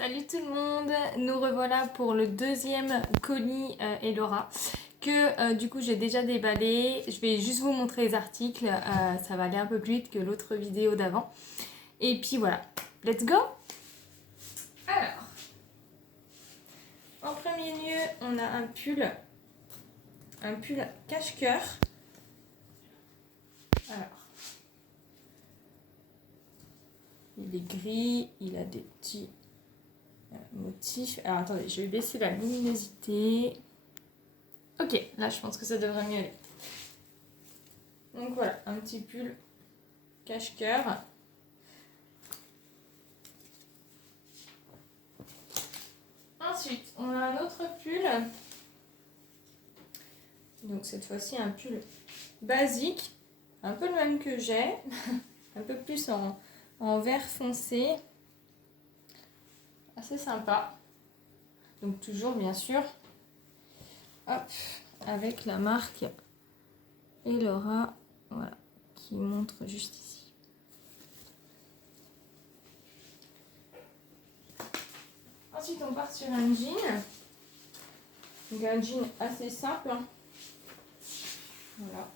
Salut tout le monde, nous revoilà pour le deuxième colis Elora que du coup j'ai déjà déballé. Je vais juste vous montrer les articles, ça va aller un peu plus vite que l'autre vidéo d'avant. Et puis voilà, let's go. Alors, en premier lieu on a un pull cache-cœur. Alors, il est gris, il a des petits motifs. Alors attendez, je vais baisser la luminosité. Ok, là je pense que ça devrait mieux aller. Donc voilà, un petit pull cache-cœur. Ensuite, on a un autre pull. Donc cette fois-ci un pull basique, un peu le même que j'ai, un peu plus en vert foncé. Assez sympa. Donc toujours bien sûr, hop, avec la marque Elora, voilà, qui montre juste ici. Ensuite on part sur un jean. Donc un jean assez simple. Voilà.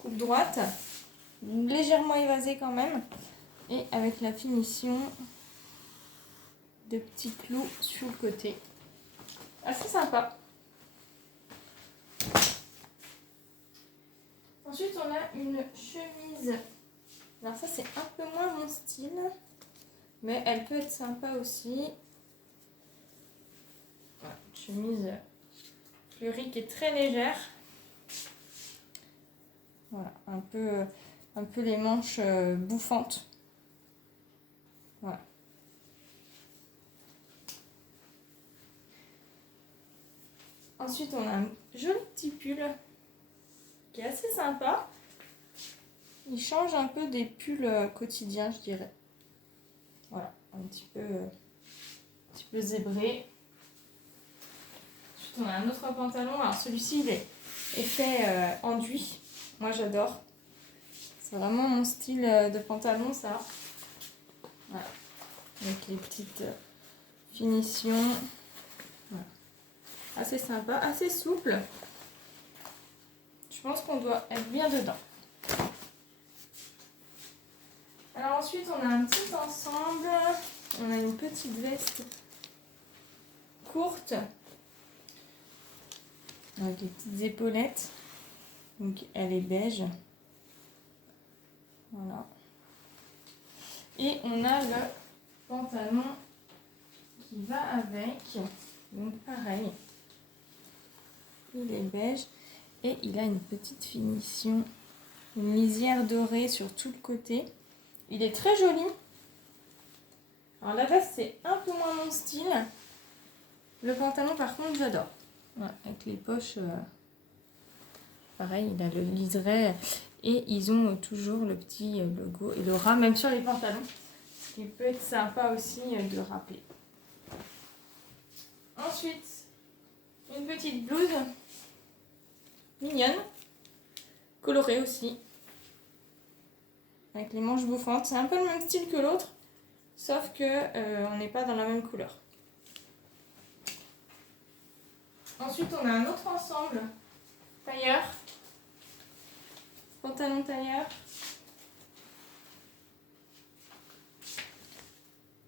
Coupe droite, légèrement évasée quand même. Et avec la finition de petits clous sur le côté. Assez sympa. Ensuite, on a une chemise. Alors ça, c'est un peu moins mon style. Mais elle peut être sympa aussi. Voilà, une chemise fleurie qui est très légère. Voilà, un peu les manches bouffantes. Voilà. Ensuite, on a un joli petit pull qui est assez sympa. Il change un peu des pulls quotidiens, je dirais. Voilà, un petit peu zébré. Ensuite, on a un autre pantalon. Alors, celui-ci, il est fait enduit. Moi, j'adore. C'est vraiment mon style de pantalon, ça. Voilà. Avec les petites finitions. Voilà. Assez sympa, assez souple. Je pense qu'on doit être bien dedans. Alors ensuite, on a un petit ensemble. On a une petite veste courte avec les petites épaulettes. Donc elle est beige. Voilà. Et on a le pantalon qui va avec. Donc pareil. Il est beige. Et il a une petite finition. Une lisière dorée sur tout le côté. Il est très joli. Alors la veste, c'est un peu moins mon style. Le pantalon, par contre, j'adore. Voilà, avec les poches, pareil, il a le liseré. Et ils ont toujours le petit logo Elora, même sur les pantalons. Ce qui peut être sympa aussi de rappeler. Ensuite, une petite blouse mignonne, colorée aussi. Avec les manches bouffantes. C'est un peu le même style que l'autre, sauf que on n'est pas dans la même couleur. Ensuite, on a un autre ensemble, tailleur, pantalon tailleur.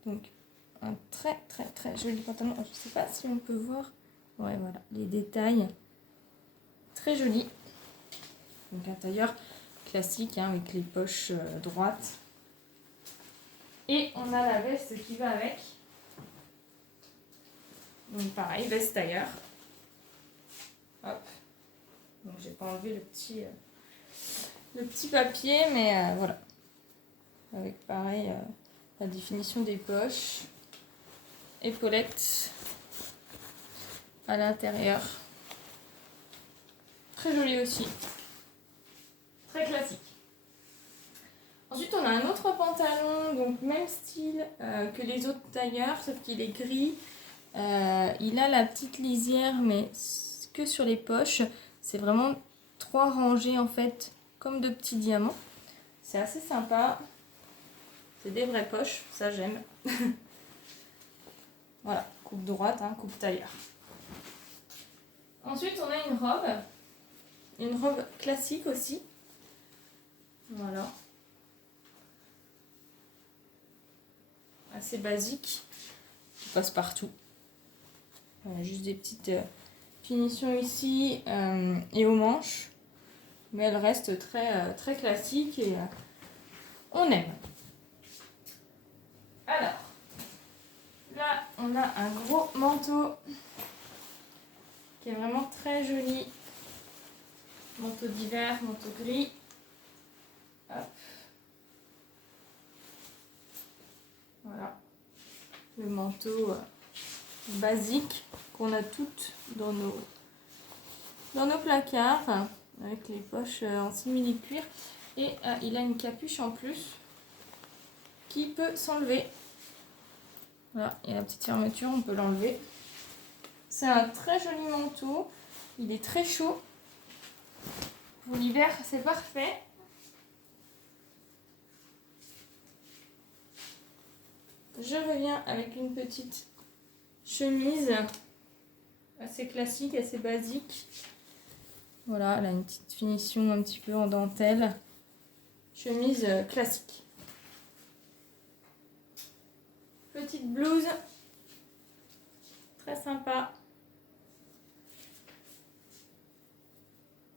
Donc, un très joli pantalon. Je ne sais pas si on peut voir. Ouais, voilà, les détails. Très joli. Donc, un tailleur classique hein, avec les poches droites. Et on a la veste qui va avec. Donc, pareil, veste tailleur. Hop. Donc j'ai pas enlevé le petit papier, mais voilà. Avec pareil la définition des poches. Épaulettes à l'intérieur. Très joli aussi. Très classique. Ensuite on a un autre pantalon, donc même style que les autres tailleurs, sauf qu'il est gris. Il a la petite lisière, mais que sur les poches. C'est vraiment 3 rangées en fait, comme de petits diamants. C'est assez sympa. C'est des vraies poches, ça j'aime. Voilà, coupe droite, hein, coupe tailleur. Ensuite, on a une robe. Une robe classique aussi. Voilà. Assez basique. Qui passe partout. Juste des petites finitions ici et aux manches. Mais elle reste très classique et on aime. Alors, là, on a un gros manteau qui est vraiment très joli. Manteau d'hiver, manteau gris. Hop. Voilà. Le manteau basique qu'on a toutes dans nos placards. Avec les poches en simili-cuir. Et il a une capuche en plus qui peut s'enlever. Voilà, il y a la petite fermeture, on peut l'enlever. C'est un très joli manteau. Il est très chaud. Pour l'hiver, c'est parfait. Je reviens avec une petite chemise assez classique, assez basique. Voilà, elle a une petite finition un petit peu en dentelle. Chemise classique. Petite blouse. Très sympa.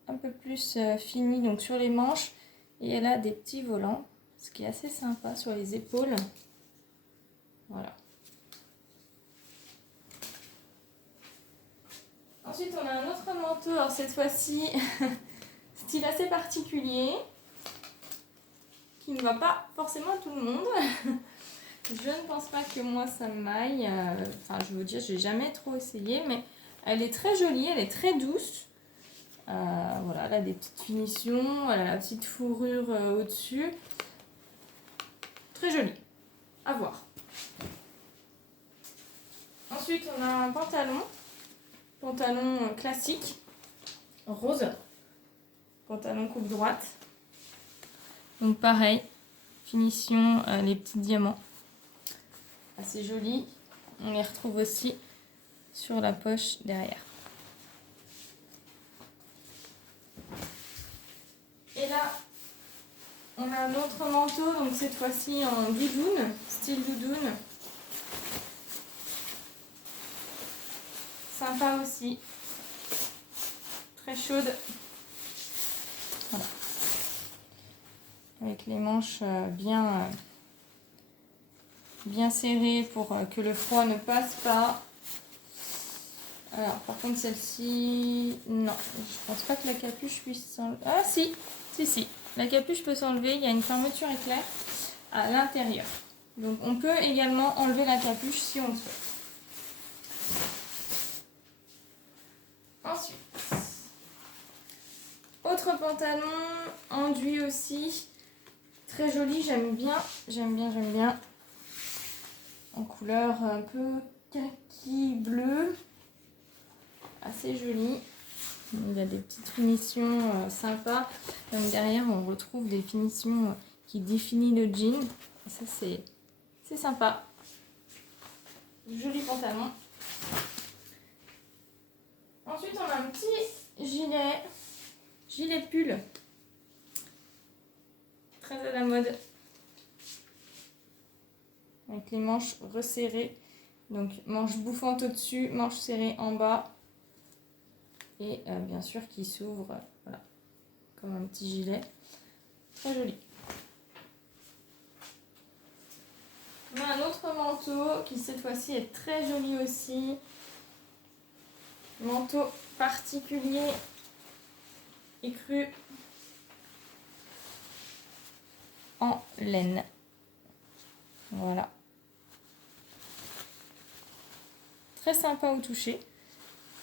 Un peu plus finie donc sur les manches. Et elle a des petits volants. Ce qui est assez sympa sur les épaules. Voilà. Ensuite, on a un autre manteau. Alors cette fois-ci, style assez particulier. Qui ne va pas forcément à tout le monde. Je ne pense pas que moi ça m'aille. Enfin, je veux dire, j'ai jamais trop essayé, mais elle est très jolie, elle est très douce. Voilà, elle a des petites finitions, elle a la petite fourrure au-dessus. Très jolie. À voir. Ensuite, on a un pantalon classique, rose. Pantalon coupe droite. Donc pareil, finition, les petits diamants. Assez joli. On les retrouve aussi sur la poche derrière. Et là, on a un autre manteau, donc cette fois-ci en doudoune, style doudoune. Sympa aussi. Très chaude. Voilà. Avec les manches bien serrées pour que le froid ne passe pas. Alors, par contre, celle-ci, non, je pense pas que la capuche puisse s'enlever. Ah, si. La capuche peut s'enlever. Il y a une fermeture éclair à l'intérieur. Donc, on peut également enlever la capuche si on le souhaite. Ensuite, autre pantalon, enduit aussi. Très joli, j'aime bien. En couleur un peu kaki bleu. Assez joli. Il a des petites finitions sympas. Comme derrière, on retrouve des finitions qui définissent le jean. Et ça, c'est sympa. Joli pantalon. Ensuite, on a un petit gilet pull. Très à la mode. Avec les manches resserrées. Donc, manches bouffantes au-dessus, manches serrées en bas. Et bien sûr qui s'ouvre voilà, comme un petit gilet. Très joli. On a un autre manteau qui cette fois-ci est très joli aussi. Manteau particulier écru en laine. Voilà. Très sympa au toucher.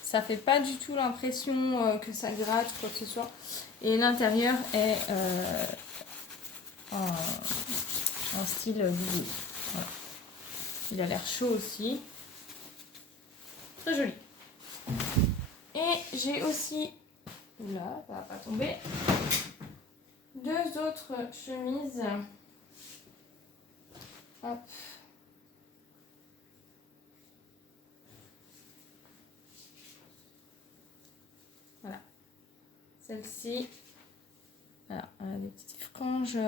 Ça fait pas du tout l'impression que ça gratte ou quoi que ce soit. Et l'intérieur est en style double. Voilà. Il a l'air chaud aussi. Très joli. Et j'ai aussi, là, ça va pas tomber, deux autres chemises. Hop. Celle-ci, voilà, elle a des petites franges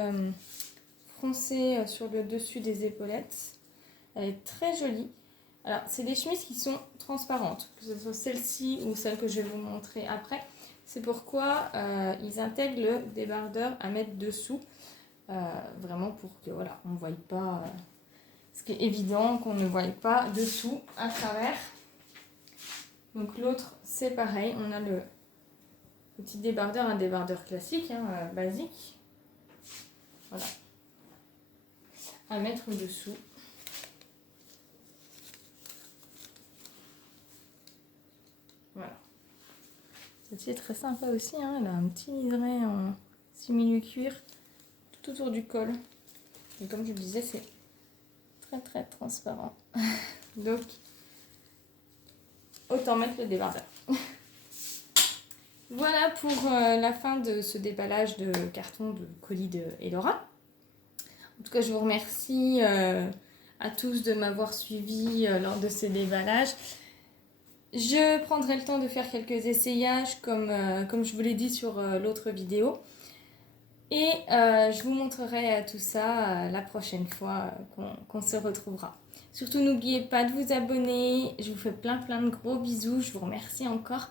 froncées sur le dessus des épaulettes. Elle est très jolie. Alors, c'est des chemises qui sont transparentes, que ce soit celle-ci ou celle que je vais vous montrer après. C'est pourquoi ils intègrent le débardeur à mettre dessous, vraiment pour que voilà, on ne voie pas, ce qui est évident qu'on ne voie pas dessous à travers. Donc l'autre, c'est pareil, on a le petit débardeur, un débardeur classique, hein, basique, voilà, à mettre dessous. Voilà. Celle-ci est très sympa aussi, hein. Elle a un petit liseré en simili-cuir tout autour du col. Et comme je le disais, c'est très très transparent. Donc, autant mettre le débardeur. Voilà pour la fin de ce déballage de carton de colis de Elora. En tout cas, je vous remercie à tous de m'avoir suivi lors de ces déballages. Je prendrai le temps de faire quelques essayages comme je vous l'ai dit sur l'autre vidéo. Et je vous montrerai tout ça la prochaine fois qu'on se retrouvera. Surtout, n'oubliez pas de vous abonner. Je vous fais plein de gros bisous. Je vous remercie encore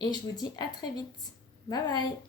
et je vous dis à très vite. Bye bye!